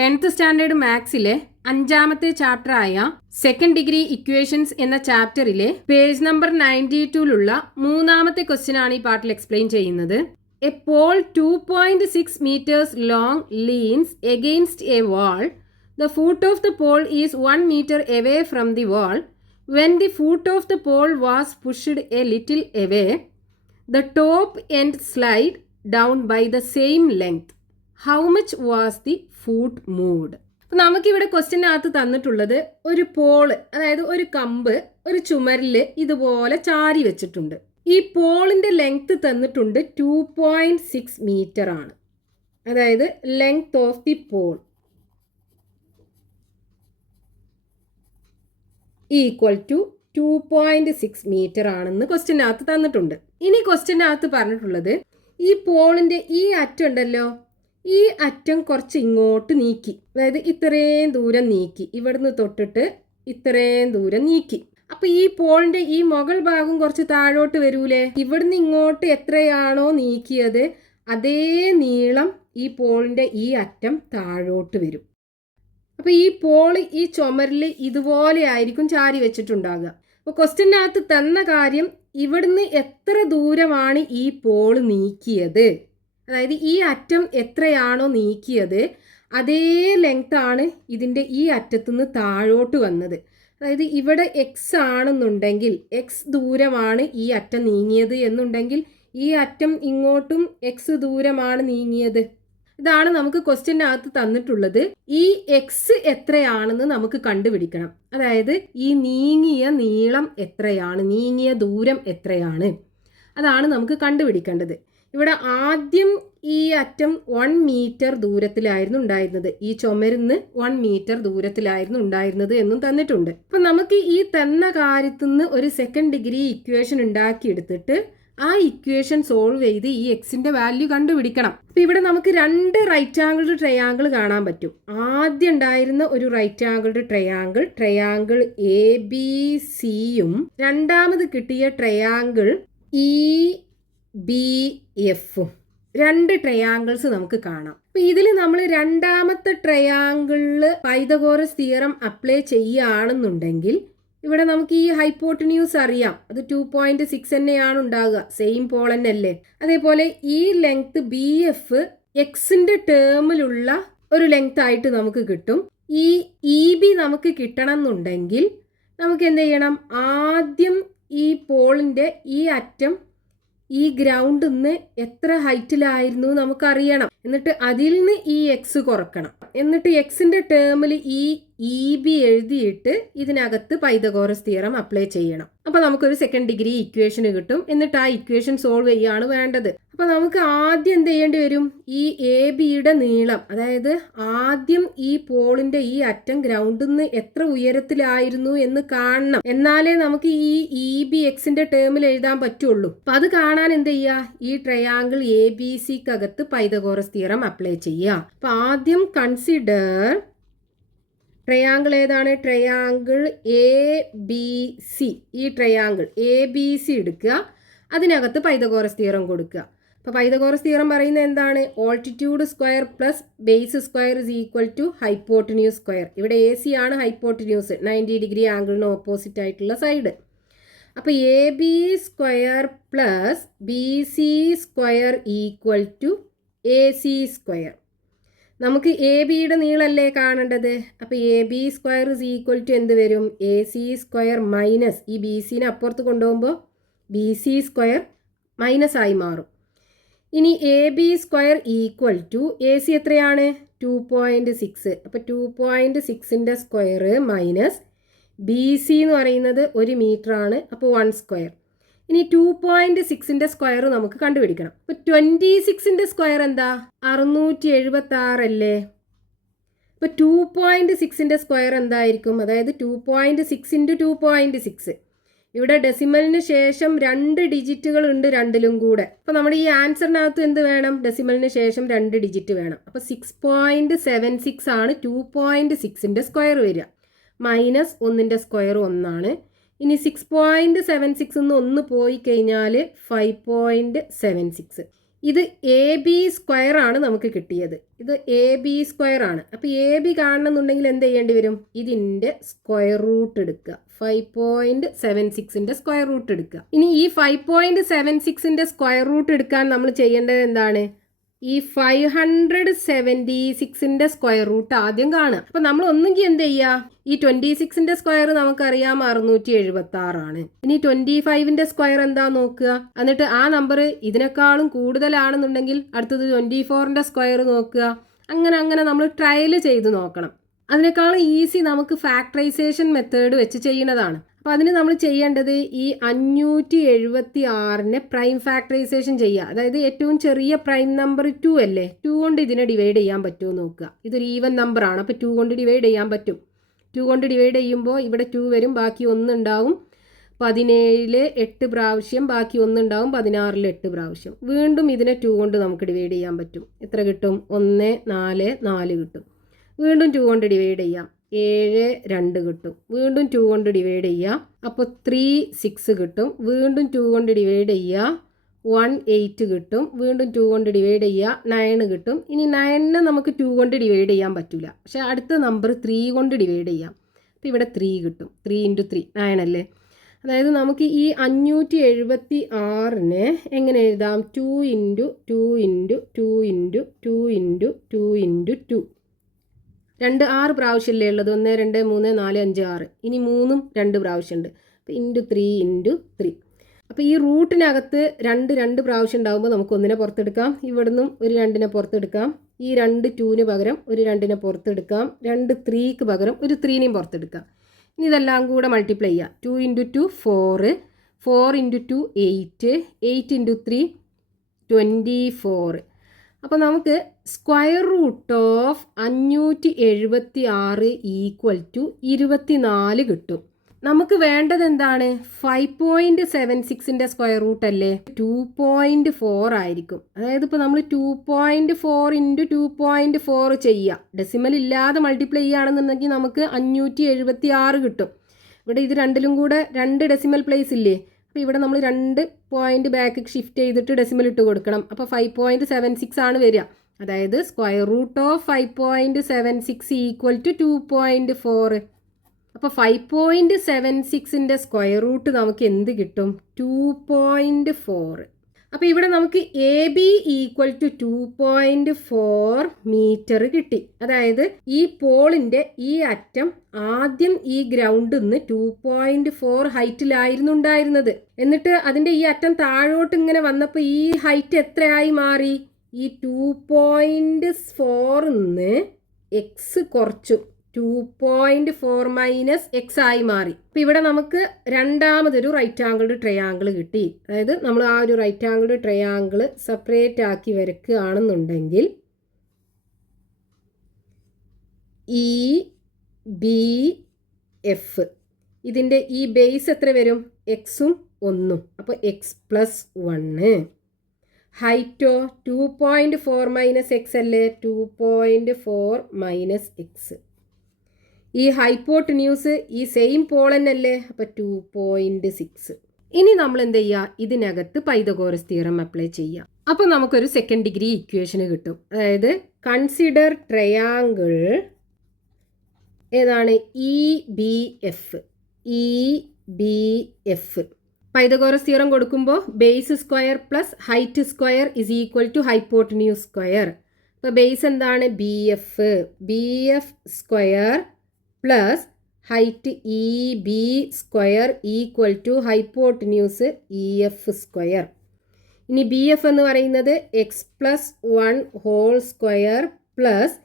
10th standard മാത്സിലെ 5ാമത്തെ ചാപ്റ്ററായ സെക്കൻഡ് ഡിഗ്രി ഇക്വേഷൻസ് എന്ന ചാപ്റ്ററിലെ പേജ് നമ്പർ 92ലുള്ള 3ാമത്തെ ക്വസ്റ്റ്യൻ ആണ് ഈ പാർട്ടിൽ എക്സ്പ്ലെയിൻ ചെയ്യുന്നത്. A pole 2.6 meters long leans against a wall. The foot of the pole is 1 meter away from the wall. When the foot of the pole was pushed a little away, the top end slid down by the same length. How much was the foot moved? അപ്പം നമുക്കിവിടെ ക്വസ്റ്റ്യനകത്ത് തന്നിട്ടുള്ളത് ഒരു Paul, അതായത് ഒരു കമ്പ് ഒരു ചുമരിൽ ഇതുപോലെ ചാരി വെച്ചിട്ടുണ്ട്. ഈ പോളിൻ്റെ ലെങ്ത് തന്നിട്ടുണ്ട് 2.6 മീറ്റർ ആണ്. അതായത് length of the pole equal to 2.6 metre ആണെന്ന് ക്വസ്റ്റ്യനകത്ത് തന്നിട്ടുണ്ട്. ഇനി ക്വസ്റ്റ്യനകത്ത് പറഞ്ഞിട്ടുള്ളത് ഈ പോളിൻ്റെ ഈ അറ്റം ഉണ്ടല്ലോ, ഈ അറ്റം കുറച്ച് ഇങ്ങോട്ട് നീക്കി, അതായത് ഇത്രയും ദൂരം നീക്കി, ഇവിടുന്ന് തൊട്ടിട്ട് ഇത്രയും ദൂരം നീക്കി. അപ്പൊ ഈ പോളിന്റെ ഈ മുകൾ ഭാഗം കുറച്ച് താഴോട്ട് വരൂലേ? ഇവിടുന്ന് ഇങ്ങോട്ട് എത്രയാണോ നീക്കിയത് അതേ നീളം ഈ പോളിന്റെ ഈ അറ്റം താഴോട്ട് വരും. അപ്പൊ ഈ പോള് ഈ ചുമരിൽ ഇതുപോലെ ആയിരിക്കും ചാരി വെച്ചിട്ടുണ്ടാകുക. അപ്പൊ ക്വസ്റ്റ്യനകത്ത് തന്ന കാര്യം ഇവിടുന്ന് എത്ര ദൂരമാണ് ഈ പോള് നീക്കിയത്, അതായത് ഈ അറ്റം എത്രയാണോ നീക്കിയത് അതേ ലെങ്ത് ആണ് ഇതിൻ്റെ ഈ അറ്റത്തുനിന്ന് താഴോട്ട് വന്നത്. അതായത് ഇവിടെ എക്സ് ആണെന്നുണ്ടെങ്കിൽ എക്സ് ദൂരമാണ് ഈ അറ്റം നീങ്ങിയത് എന്നുണ്ടെങ്കിൽ ഈ അറ്റം ഇങ്ങോട്ടും എക്സ് ദൂരമാണ് നീങ്ങിയത്. ഇതാണ് നമുക്ക് ക്വസ്റ്റ്യനകത്ത് തന്നിട്ടുള്ളത്. ഈ എക്സ് എത്രയാണെന്ന് നമുക്ക് കണ്ടുപിടിക്കണം. അതായത് ഈ നീങ്ങിയ നീളം എത്രയാണ്, നീങ്ങിയ ദൂരം എത്രയാണ്, അതാണ് നമുക്ക് കണ്ടുപിടിക്കേണ്ടത്. ഇവിടെ ആദ്യം ഈ അറ്റം 1 മീറ്റർ ദൂരത്തിലായിരുന്നു ഉണ്ടായിരുന്നത്, ഈ ചുമരിന്ന് 1 മീറ്റർ ദൂരത്തിലായിരുന്നു ഉണ്ടായിരുന്നത് എന്നും തന്നിട്ടുണ്ട്. അപ്പം നമുക്ക് ഈ തന്ന കാര്യത്തിൽ നിന്ന് ഒരു സെക്കൻഡ് ഡിഗ്രി ഇക്വേഷൻ ഉണ്ടാക്കിയെടുത്തിട്ട് ആ ഇക്വേഷൻ സോൾവ് ചെയ്ത് ഈ എക്സിന്റെ വാല്യൂ കണ്ടുപിടിക്കണം. അപ്പം ഇവിടെ നമുക്ക് 2 റൈറ്റ് ആംഗിൾഡ് ട്രയാങ്കിൾ കാണാൻ പറ്റും. ആദ്യം ഉണ്ടായിരുന്ന ഒരു റൈറ്റ് ആംഗിൾഡ് ട്രയാങ്കിൾ ABC-യും രണ്ടാമത് കിട്ടിയ ട്രയാങ്കിൾ EBF-ഉം 2 ട്രയാങ്കിൾസ് നമുക്ക് കാണാം. അപ്പൊ ഇതിൽ നമ്മൾ രണ്ടാമത്തെ ട്രയാങ്കിളിൽ പൈതഗോറസ് തിയറം അപ്ലൈ ചെയ്യുകയാണെന്നുണ്ടെങ്കിൽ ഇവിടെ നമുക്ക് ഈ ഹൈപ്പോട്ടന്യൂസ് അറിയാം, അത് 2.6 തന്നെയാണ് ഉണ്ടാകുക, സെയിം പോൾ തന്നെയല്ലേ. അതേപോലെ ഈ ലെങ്ത് BF എക്സിന്റെ ടേമിലുള്ള ഒരു ലെങ്ത് ആയിട്ട് നമുക്ക് കിട്ടും. ഈ EB നമുക്ക് കിട്ടണം എന്നുണ്ടെങ്കിൽ നമുക്ക് എന്ത് ചെയ്യണം, ആദ്യം ഈ പോളിന്റെ ഈ അറ്റം ഈ ഗ്രൗണ്ടിൽ നിന്ന് എത്ര ഹൈറ്റിലായിരുന്നു നമുക്കറിയണം. എന്നിട്ട് അതിൽ നിന്ന് ഈ എക്സ് കുറക്കണം. എന്നിട്ട് എക്സിന്റെ ടേമിൽ ഈ EB എഴുതിയിട്ട് ഇതിനകത്ത് പൈതഗോറസ് തിയറം അപ്ലൈ ചെയ്യണം. അപ്പൊ നമുക്കൊരു സെക്കൻഡ് ഡിഗ്രി ഇക്വേഷൻ കിട്ടും. എന്നിട്ട് ആ ഇക്വേഷൻ സോൾവ് ചെയ്യാണ് വേണ്ടത്. അപ്പൊ നമുക്ക് ആദ്യം എന്ത് ചെയ്യേണ്ടി വരും, ഈ ABയുടെ നീളം, അതായത് ആദ്യം ഈ പോളിന്റെ ഈ അറ്റം ഗ്രൗണ്ടിൽ നിന്ന് എത്ര ഉയരത്തിലായിരുന്നു എന്ന് കാണണം. എന്നാലേ നമുക്ക് ഈ EB എക്സിന്റെ ടേമിൽ എഴുതാൻ പറ്റുള്ളൂ. അപ്പൊ അത് കാണാൻ എന്ത് ചെയ്യുക, ഈ ട്രയാങ്കിൾ ABCക്കകത്ത് പൈതഗോറസ് തിയറം അപ്ലൈ ചെയ്യുക. അപ്പൊ ആദ്യം കൺസിഡർ ട്രയാങ്കിൾ ഏതാണ്, ട്രയാങ്കിൾ ABC. ഈ ട്രയാങ്കിൾ ABC എടുക്കുക, അതിനകത്ത് പൈതഗോറസ് തിയറം കൊടുക്കുക. അപ്പോൾ പൈതഗോറസ് തിയറം പറയുന്നത് എന്താണ്, altitude square plus base square is equal to hypotenuse square. ഇവിടെ AC ആണ് ഹൈപ്പോട്ടന്യൂസ്, 90 ഡിഗ്രി ആംഗിളിന് ഓപ്പോസിറ്റ് ആയിട്ടുള്ള സൈഡ്. അപ്പോൾ AB square plus BC square equal to AC square. നമുക്ക് ABയുടെ നീളല്ലേ കാണേണ്ടത്. അപ്പോൾ AB square is equal to എന്ത് വരും, AC സ്ക്വയർ മൈനസ് ഈ BCനെ അപ്പുറത്ത് കൊണ്ടുപോകുമ്പോൾ BC സ്ക്വയർ മൈനസ് ആയി മാറും. ഇനി AB square equal to AC എത്രയാണ്, 2.6. അപ്പോൾ 2.6ന്റെ സ്ക്വയർ മൈനസ് BC എന്ന് പറയുന്നത് 1 മീറ്റർ ആണ്, അപ്പോൾ 1 സ്ക്വയർ. ഇനി 2.6ന്റെ സ്ക്വയർ നമുക്ക് കണ്ടുപിടിക്കണം. അപ്പോൾ 26ന്റെ സ്ക്വയർ എന്താ, 676 അല്ലേ. അപ്പോൾ 2.6ന്റെ സ്ക്വയർ എന്തായിരിക്കും, അതായത് 2.6 × 2.6. ഇവിടെ ഡെസിമലിന് ശേഷം 2 ഡിജിറ്റുകൾ ഉണ്ട് രണ്ടിലും കൂടെ. അപ്പോൾ നമ്മുടെ ഈ ആൻസറിനകത്ത് എന്ത് വേണം, ഡെസിമലിന് ശേഷം 2 ഡിജിറ്റ് വേണം. അപ്പോൾ 6.76 ആണ് 2.6ന്റെ സ്ക്വയർ വരിക. മൈനസ് 1ന്റെ സ്ക്വയർ 1 ആണ്. ഇനി 6.76 1 പോയി കഴിഞ്ഞാൽ 5.76. ഇത് എ ബി സ്ക്വയർ ആണ് നമുക്ക് കിട്ടിയത്. ഇത് എ ബി സ്ക്വയർ ആണ്. അപ്പോൾ എ ബി കാണണമെന്നുണ്ടെങ്കിൽ എന്ത് ചെയ്യേണ്ടി വരും? ഇതിൻ്റെ സ്ക്വയർ റൂട്ട് എടുക്കുക. 5.76ൻ്റെ സ്ക്വയർ റൂട്ട് എടുക്കുക. ഇനി ഈ 5.76ൻ്റെ സ്ക്വയർ റൂട്ട് എടുക്കാൻ നമ്മൾ ചെയ്യേണ്ടത് എന്താണ്? ഈ 576ൻ്റെ സ്ക്വയർ റൂട്ട് ആദ്യം കാണുക. അപ്പം നമ്മൾ ഒന്നെങ്കിൽ എന്ത് ചെയ്യുക? ഈ 26ൻ്റെ സ്ക്വയർ നമുക്കറിയാം 676 ആണ്. ഇനി 25ൻ്റെ സ്ക്വയർ എന്താ നോക്കുക. എന്നിട്ട് ആ നമ്പർ ഇതിനേക്കാളും കൂടുതലാണെന്നുണ്ടെങ്കിൽ അടുത്തത് 24ൻ്റെ സ്ക്വയർ നോക്കുക. അങ്ങനെ നമ്മൾ ട്രയൽ ചെയ്ത് നോക്കണം. അതിനേക്കാളും ഈസി നമുക്ക് ഫാക്ടറൈസേഷൻ മെത്തേഡ് വെച്ച് ചെയ്യുന്നതാണ്. അപ്പോൾ അതിന് നമ്മൾ ചെയ്യേണ്ടത് ഈ 576നെ പ്രൈം ഫാക്ടറൈസേഷൻ ചെയ്യുക. അതായത് ഏറ്റവും ചെറിയ പ്രൈം നമ്പർ 2 അല്ലേ, 2 കൊണ്ട് ഇതിനെ ഡിവൈഡ് ചെയ്യാൻ പറ്റുമോ നോക്കുക. ഇതൊരു ഈവൻ നമ്പറാണ്, അപ്പോൾ 2 കൊണ്ട് ഡിവൈഡ് ചെയ്യാൻ പറ്റും. 2 കൊണ്ട് ഡിവൈഡ് ചെയ്യുമ്പോൾ ഇവിടെ 2 വരും, ബാക്കി 1 ഉണ്ടാവും. 17 8 പ്രാവശ്യം, ബാക്കി 1 ഉണ്ടാവും. 16 8 പ്രാവശ്യം. വീണ്ടും ഇതിനെ 2 കൊണ്ട് നമുക്ക് ഡിവൈഡ് ചെയ്യാൻ പറ്റും. എത്ര കിട്ടും? 1 4 4 കിട്ടും. വീണ്ടും 2 കൊണ്ട് ഡിവൈഡ് ചെയ്യാം. 7 2 കിട്ടും. വീണ്ടും 2 കൊണ്ട് ഡിവൈഡ് ചെയ്യുക. അപ്പോൾ 3 6 കിട്ടും. വീണ്ടും 2 കൊണ്ട് ഡിവൈഡ് ചെയ്യുക. 1 8 കിട്ടും. വീണ്ടും 2 കൊണ്ട് ഡിവൈഡ് ചെയ്യുക. 9 കിട്ടും. ഇനി 9നെ നമുക്ക് 2 കൊണ്ട് ഡിവൈഡ് ചെയ്യാൻ പറ്റില്ല. പക്ഷേ അടുത്ത നമ്പർ 3 കൊണ്ട് ഡിവൈഡ് ചെയ്യാം. അപ്പോൾ ഇവിടെ 3 കിട്ടും. 3 × 3 9 അല്ലേ. അതായത് നമുക്ക് ഈ 576നെ എങ്ങനെ എഴുതാം? 2 × 2 × 2 × 2 × 2 × 2. 2 6 പ്രാവശ്യമല്ലേ ഉള്ളത്? 1 2 3 4 5 6. ഇനി 3ഉം 2 പ്രാവശ്യമുണ്ട്. അപ്പോൾ × 3 × 3. അപ്പോൾ ഈ റൂട്ടിനകത്ത് 2 പ്രാവശ്യം ഉണ്ടാകുമ്പോൾ നമുക്ക് 1നെ പുറത്തെടുക്കാം. ഇവിടുന്നും ഒരു 2നെ പുറത്തെടുക്കാം. ഈ 2 2ന് പകരം ഒരു 2നെ പുറത്തെടുക്കാം. 2 3ക്ക് പകരം ഒരു 3നെയും പുറത്തെടുക്കാം. ഇനി ഇതെല്ലാം കൂടെ മൾട്ടിപ്ലൈ ചെയ്യുക. 2 × 2 4, 4 × 2 8, 8 × 3 24. അപ്പോൾ നമുക്ക് സ്ക്വയർ റൂട്ട് ഓഫ് 576 = 24 കിട്ടും. നമുക്ക് വേണ്ടത് എന്താണ്? 5.76ൻ്റെ സ്ക്വയർ റൂട്ട് അല്ലേ, 2.4 ആയിരിക്കും. അതായത് ഇപ്പോൾ നമ്മൾ 2.4 × 2.4 ചെയ്യുക. ഡെസിമൽ ഇല്ലാതെ മൾട്ടിപ്ലൈ ചെയ്യുകയാണെന്നുണ്ടെങ്കിൽ നമുക്ക് 576 കിട്ടും. ഇവിടെ ഇത് രണ്ടിലും കൂടെ 2 ഡെസിമൽ പ്ലേസ് ഇല്ലേ. അപ്പോൾ ഇവിടെ നമ്മൾ 2 പോയിന്റ് ബാക്ക് ഷിഫ്റ്റ് ചെയ്തിട്ട് ഡെസിമൽ ഇട്ട് കൊടുക്കണം. അപ്പോൾ 5.76 ആണ് വരിക. അതായത് സ്ക്വയർ റൂട്ട് ഓഫ് 5.76 = 2.4. അപ്പോൾ 5.76ൻ്റെ സ്ക്വയർ റൂട്ട് നമുക്ക് എന്ത് കിട്ടും? 2.4. അപ്പോൾ ഇവിടെ നമുക്ക് AB = 2.4 മീറ്റർ കിട്ടി. അതായത് ഈ പോളിൻ്റെ ഈ അറ്റം ആദ്യം ഈ ഗ്രൗണ്ടിൽ നിന്ന് 2.4 ഹൈറ്റിലായിരുന്നു ഉണ്ടായിരുന്നത്. എന്നിട്ട് അതിൻ്റെ ഈ അറ്റം താഴോട്ട് ഇങ്ങനെ വന്നപ്പോൾ ഈ ഹൈറ്റ് എത്രയായി മാറി? ഈ 2.4 നിന്ന് എക്സ് കുറച്ചു. 2.4 - x ആയി മാറി. അപ്പോൾ ഇവിടെ നമുക്ക് രണ്ടാമതൊരു റൈറ്റ് ആംഗിൾഡ് ട്രയാങ്കിൾ കിട്ടി. അതായത് നമ്മൾ ആ ഒരു റൈറ്റ് ആംഗിൾഡ് ട്രയാങ്കിൾ സെപ്പറേറ്റ് ആക്കി വരയ്ക്കുകയാണെന്നുണ്ടെങ്കിൽ EBF ഇതിൻ്റെ ഈ ബേസ് എത്ര വരും? എക്സും 1ഉം. അപ്പോൾ x+1. ഹൈറ്റോ 2.4 - x അല്ലേ, 2.4 - x. ഈ ഹൈപ്പോട്ടന്യൂസ് ഈ സെയിം പോൾ തന്നെയല്ലേ, അപ്പോൾ 2.6. ഇനി നമ്മൾ എന്ത് ചെയ്യുക? ഇതിനകത്ത് പൈതഗോറസ് തിയറം അപ്ലൈ ചെയ്യുക. അപ്പോൾ നമുക്കൊരു സെക്കൻഡ് ഡിഗ്രി ഇക്വേഷൻ കിട്ടും. അതായത് കൺസിഡർ ട്രയാങ്കിൾ ഏതാണ്? EBF. പൈതഗോറസ് തിയറം കൊടുക്കുമ്പോൾ base square plus height square = hypotenuse square. അപ്പോൾ ബേസ് എന്താണ്? BF square plus height EB square = hypotenuse EF square. ഇനി BF എന്ന് പറയുന്നത് x+1 whole square plus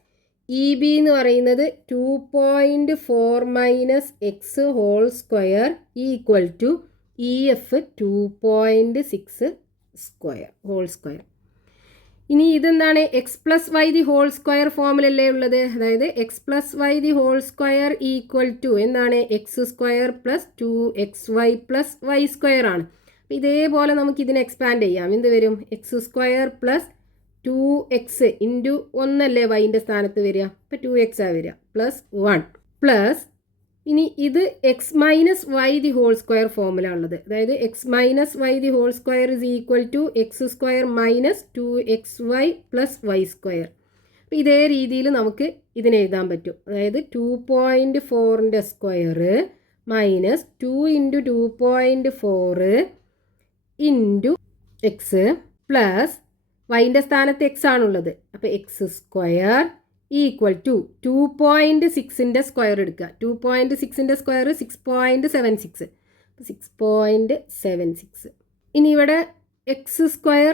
EB എന്ന് പറയുന്നത് 2.4 - x whole square = EF 2.6 square whole square. ഇനി ഇതെന്താണ്? x+y ദി ഹോൾ സ്ക്വയർ ഫോമിലല്ലേ ഉള്ളത്. അതായത് x+y ദി ഹോൾ സ്ക്വയർ = എന്താണ്? x² + 2xy + y സ്ക്വയർ ആണ്. അപ്പോൾ ഇതേപോലെ നമുക്ക് ഇതിനെ എക്സ്പാൻഡ് ചെയ്യാം. എന്ത് വരും? x² + 2x × 1 അല്ലേ വൈൻ്റെ സ്ഥാനത്ത് വരിക. അപ്പോൾ 2x ആ വരിക +1 പ്ലസ് ഇനി ഇത് x minus y the whole square formula ഉള്ളത്. അതായത് x minus y the whole square is equal to x square minus 2xy plus y square. അപ്പോൾ ഇതേ രീതിയിൽ നമുക്ക് ഇതിനെ എഴുതാൻ പറ്റും. അതായത് 2.4ൻ്റെ square minus 2 into 2.4 into x plus വൈൻ്റെ സ്ഥാനത്ത് എക്സ് ആണുള്ളത്. അപ്പോൾ എക്സ് സ്ക്വയർ ഈക്വൽ ടു 2.6ൻ്റെ സ്ക്വയർ എടുക്കുക. 2.6ൻ്റെ സ്ക്വയർ 6.76. 6.76. ഇനി ഇവിടെ എക്സ് സ്ക്വയർ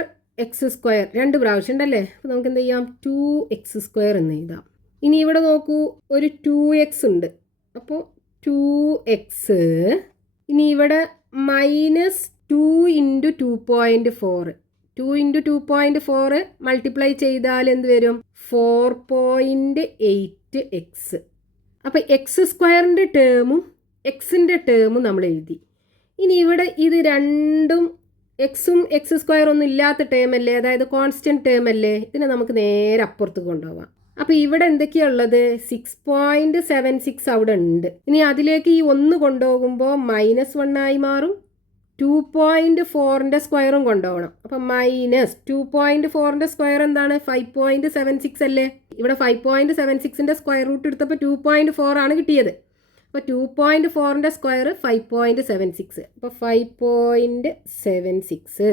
രണ്ട് പ്രാവശ്യം ഉണ്ടല്ലേ. അപ്പോൾ നമുക്ക് എന്ത് ചെയ്യാം, 2x² എന്ന് എഴുതാം. ഇനി ഇവിടെ നോക്കൂ, ഒരു 2x ഉണ്ട്. അപ്പോൾ 2x. ഇനി ഇവിടെ മൈനസ് 2 ഇൻറ്റു 2.4. 2 ഇൻറ്റു 2.4 മൾട്ടിപ്ലൈ ചെയ്താൽ എന്ത് വരും, 4.8x. അപ്പോൾ എക്സ് സ്ക്വയറിൻ്റെ ടേമും എക്സിൻ്റെ ടേമും നമ്മൾ എഴുതി. ഇനി ഇവിടെ ഇത് രണ്ടും എക്സും എക്സ് സ്ക്വയർ ഒന്നും ഇല്ലാത്ത ടേം അല്ലേ, അതായത് കോൺസ്റ്റൻറ്റ് ടേം അല്ലേ. ഇതിനെ നമുക്ക് നേരെ അപ്പുറത്ത് കൊണ്ടുപോകാം. അപ്പോൾ ഇവിടെ എന്തൊക്കെയുള്ളത്, 6.76 അവിടെ ഉണ്ട്. ഇനി അതിലേക്ക് ഈ 1 കൊണ്ടുപോകുമ്പോൾ -1 ആയി മാറും. 2.4ൻ്റെ സ്ക്വയറും കൊണ്ടുപോകണം. അപ്പം മൈനസ് 2.4ൻ്റെ സ്ക്വയർ എന്താണ്, 5.76 അല്ലേ. ഇവിടെ 5.76ൻ്റെ സ്ക്വയർ റൂട്ട് എടുത്തപ്പോൾ 2.4 ആണ് കിട്ടിയത്. അപ്പോൾ 2.4ൻ്റെ സ്ക്വയർ 5.76. അപ്പോൾ 5.76.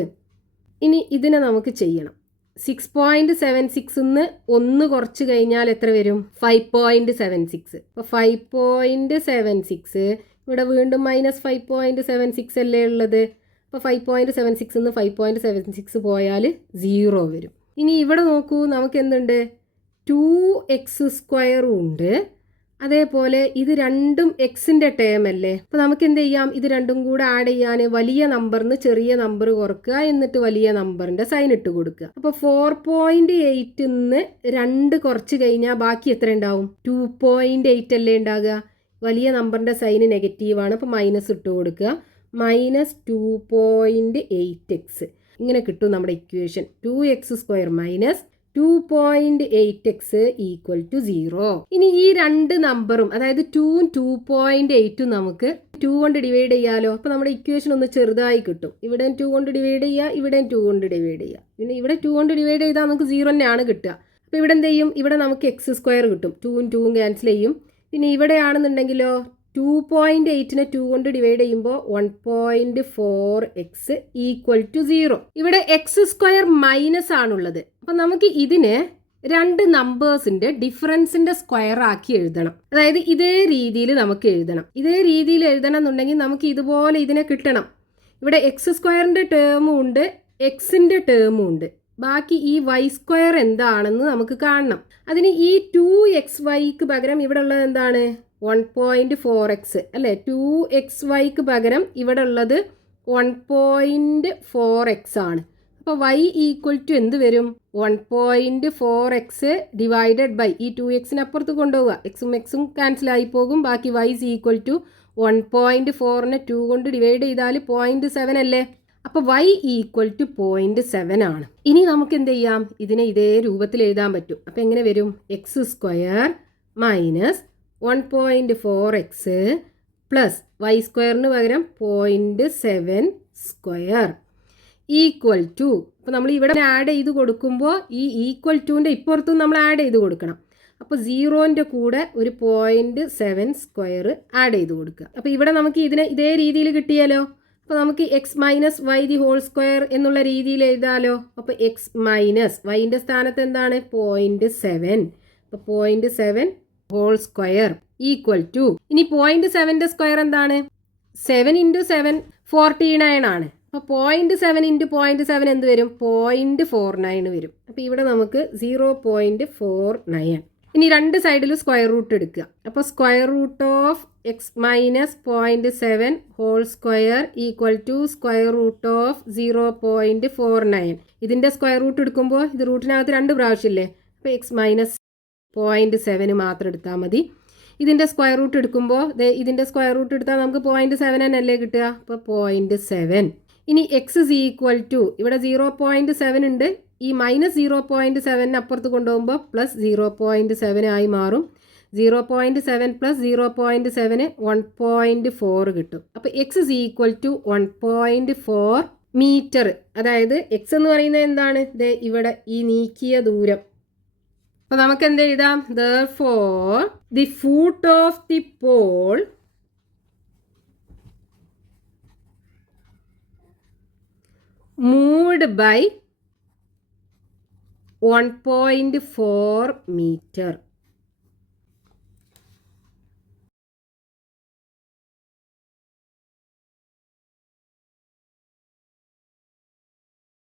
ഇനി ഇതിനെ നമുക്ക് ചെയ്യണം. 6.76ന്ന് 1 കുറച്ച് കഴിഞ്ഞാൽ എത്ര വരും, 5.76. അപ്പോൾ 5.76 ഇവിടെ വീണ്ടും -5.76 അല്ലേ ഉള്ളത്. അപ്പോൾ 5.76ന്ന് 5.76 പോയാൽ 0 വരും. ഇനി ഇവിടെ നോക്കൂ, നമുക്ക് എന്തുണ്ട്, 2x² ഉണ്ട്. അതേപോലെ ഇത് രണ്ടും എക്സിൻ്റെ ടേം അല്ലേ. അപ്പോൾ നമുക്ക് എന്ത് ചെയ്യാം, ഇത് രണ്ടും കൂടെ ആഡ് ചെയ്യാൻ വലിയ നമ്പറിന് ചെറിയ നമ്പർ കുറക്കുക, എന്നിട്ട് വലിയ നമ്പറിൻ്റെ സൈൻ ഇട്ട് കൊടുക്കുക. അപ്പോൾ 4.8ന്ന് 2 കുറച്ച് കഴിഞ്ഞാൽ ബാക്കി എത്ര ഉണ്ടാവും, 2.8 അല്ലേ ഉണ്ടാകുക. വലിയ നമ്പറിൻ്റെ സൈന് നെഗറ്റീവാണ്. അപ്പോൾ മൈനസ് ഇട്ട് കൊടുക്കുക. -2.8x ഇങ്ങനെ കിട്ടും നമ്മുടെ equation. 2x² minus 2.8x equal to 0. ഇനി ഈ രണ്ട് നമ്പറും, അതായത് 2ഉം 2.8ഉം നമുക്ക് 2 കൊണ്ട് ഡിവൈഡ് ചെയ്യാലോ. അപ്പോൾ നമ്മുടെ ഇക്വേഷൻ ഒന്ന് ചെറുതായി കിട്ടും. ഇവിടെ 2 കൊണ്ട് ഡിവൈഡ് ചെയ്യുക, ഇവിടെ 2 കൊണ്ട് ഡിവൈഡ് ചെയ്യുക. പിന്നെ ഇവിടെ 2 കൊണ്ട് ഡിവൈഡ് ചെയ്താൽ നമുക്ക് 0 തന്നെയാണ് കിട്ടുക. അപ്പോൾ ഇവിടെ എന്ത് ചെയ്യും, ഇവിടെ നമുക്ക് x² കിട്ടും. 2ഉം 2ഉം ക്യാൻസൽ ചെയ്യും. പിന്നെ ഇവിടെയാണെന്നുണ്ടെങ്കിലോ 2.8നെ 2 കൊണ്ട് ഡിവൈഡ് ചെയ്യുമ്പോൾ 1.4x ഈക്വൽ ടു 0. ഇവിടെ x² മൈനസ് ആണുള്ളത്. അപ്പം നമുക്ക് ഇതിനെ രണ്ട് നമ്പേഴ്സിൻ്റെ ഡിഫറൻസിൻ്റെ സ്ക്വയർ ആക്കി എഴുതണം. അതായത് ഇതേ രീതിയിൽ നമുക്ക് എഴുതണം. ഇതേ രീതിയിൽ എഴുതണം എന്നുണ്ടെങ്കിൽ നമുക്ക് ഇതുപോലെ ഇതിനെ കിട്ടണം. ഇവിടെ x² ടേമും ഉണ്ട്, എക്സിൻ്റെ ടേമും ഉണ്ട്. ബാക്കി ഈ y² എന്താണെന്ന് നമുക്ക് കാണണം. അതിന് ഈ 2xyക്ക് പകരം ഇവിടെ ഉള്ളത് എന്താണ്, 1.4x അല്ലേ. 2xyക്ക് പകരം ഇവിടെ ഉള്ളത് 1.4x ആണ്. അപ്പോൾ y ഈക്വൽ ടു എന്ത് വരും, 1.4x ഡിവൈഡഡ് ബൈ ഈ 2xന് അപ്പുറത്ത് കൊണ്ടുപോവുക. എക്സും എക്സും ക്യാൻസൽ ആയി പോകും. ബാക്കി y ഈസ് ഈക്വൽ ടു 1.4നെ 2 കൊണ്ട് ഡിവൈഡ് ചെയ്താൽ 0.7 അല്ലേ. അപ്പോൾ y ഈക്വൽ ടു 0.7 ആണ്. ഇനി നമുക്ക് എന്ത് ചെയ്യാം, ഇതിനെ ഇതേ രൂപത്തിൽ എഴുതാൻ പറ്റും. അപ്പോൾ എങ്ങനെ വരും, x² മൈനസ് 1.4x പ്ലസ് y²ന് പകരം 0.7² ഈക്വൽ ടു. അപ്പോൾ നമ്മൾ ഇവിടെ ആഡ് ചെയ്ത് കൊടുക്കുമ്പോൾ ഈ ഈക്വൽ ടുവിൻ്റെ ഇപ്പുറത്തും നമ്മൾ ആഡ് ചെയ്ത് കൊടുക്കണം. അപ്പോൾ 0ൻ്റെ കൂടെ ഒരു 0.7² ആഡ് ചെയ്ത് കൊടുക്കുക. അപ്പോൾ ഇവിടെ നമുക്ക് ഇതിനെ ഇതേ രീതിയിൽ കിട്ടിയാലോ. അപ്പോൾ നമുക്ക് x minus y the whole square എന്നുള്ള രീതിയിൽ എഴുതാലോ. അപ്പോൾ x മൈനസ് വൈൻ്റെ സ്ഥാനത്ത് എന്താണ്, 0.7. അപ്പോൾ 0.7 ഹോൾ സ്ക്വയർ ഈക്വൽ ടു, ഇനി 0.7ൻ്റെ സ്ക്വയർ എന്താണ്, 7 ഇൻറ്റു 7 49 ആണ്. അപ്പോൾ 0.7 ഇൻറ്റു 0.7 എന്ത് വരും, 0.49 വരും. അപ്പോൾ ഇവിടെ നമുക്ക് 0.49. ഇനി രണ്ട് സൈഡിൽ സ്ക്വയർ റൂട്ട് എടുക്കുക. അപ്പോൾ square root of x minus 0.7 whole square equal to square root of 0.49. ഇതിൻ്റെ സ്ക്വയർ റൂട്ട് എടുക്കുമ്പോൾ ഇത് റൂട്ടിനകത്ത് 2 പ്രാവശ്യമില്ലേ. അപ്പോൾ x മൈനസ് 0.7 മാത്രം എടുത്താൽ മതി. ഇതിൻ്റെ സ്ക്വയർ റൂട്ട് എടുക്കുമ്പോൾ ഇതിൻ്റെ സ്ക്വയർ റൂട്ട് എടുത്താൽ നമുക്ക് 0.7 അല്ലേ കിട്ടുക. അപ്പോൾ 0.7. ഇനി x is ഈക്വൽ ടു, ഇവിടെ 0.7 ഉണ്ട്. ഈ -0.7 അപ്പുറത്ത് കൊണ്ടുപോകുമ്പോൾ +0.7 ആയി മാറും. 0.7 പ്ലസ് 0.7 1.4 കിട്ടും. അപ്പോൾ x is equal to 1.4 metre. അതായത് എക്സ് എന്ന് പറയുന്നത് എന്താണ്? ദേ ഇവിടെ ഈ നീക്കിയ ദൂരം. അപ്പോൾ നമുക്ക് എന്ത് എഴുതാം? Therefore the foot of the pole moved by 1.4 meter.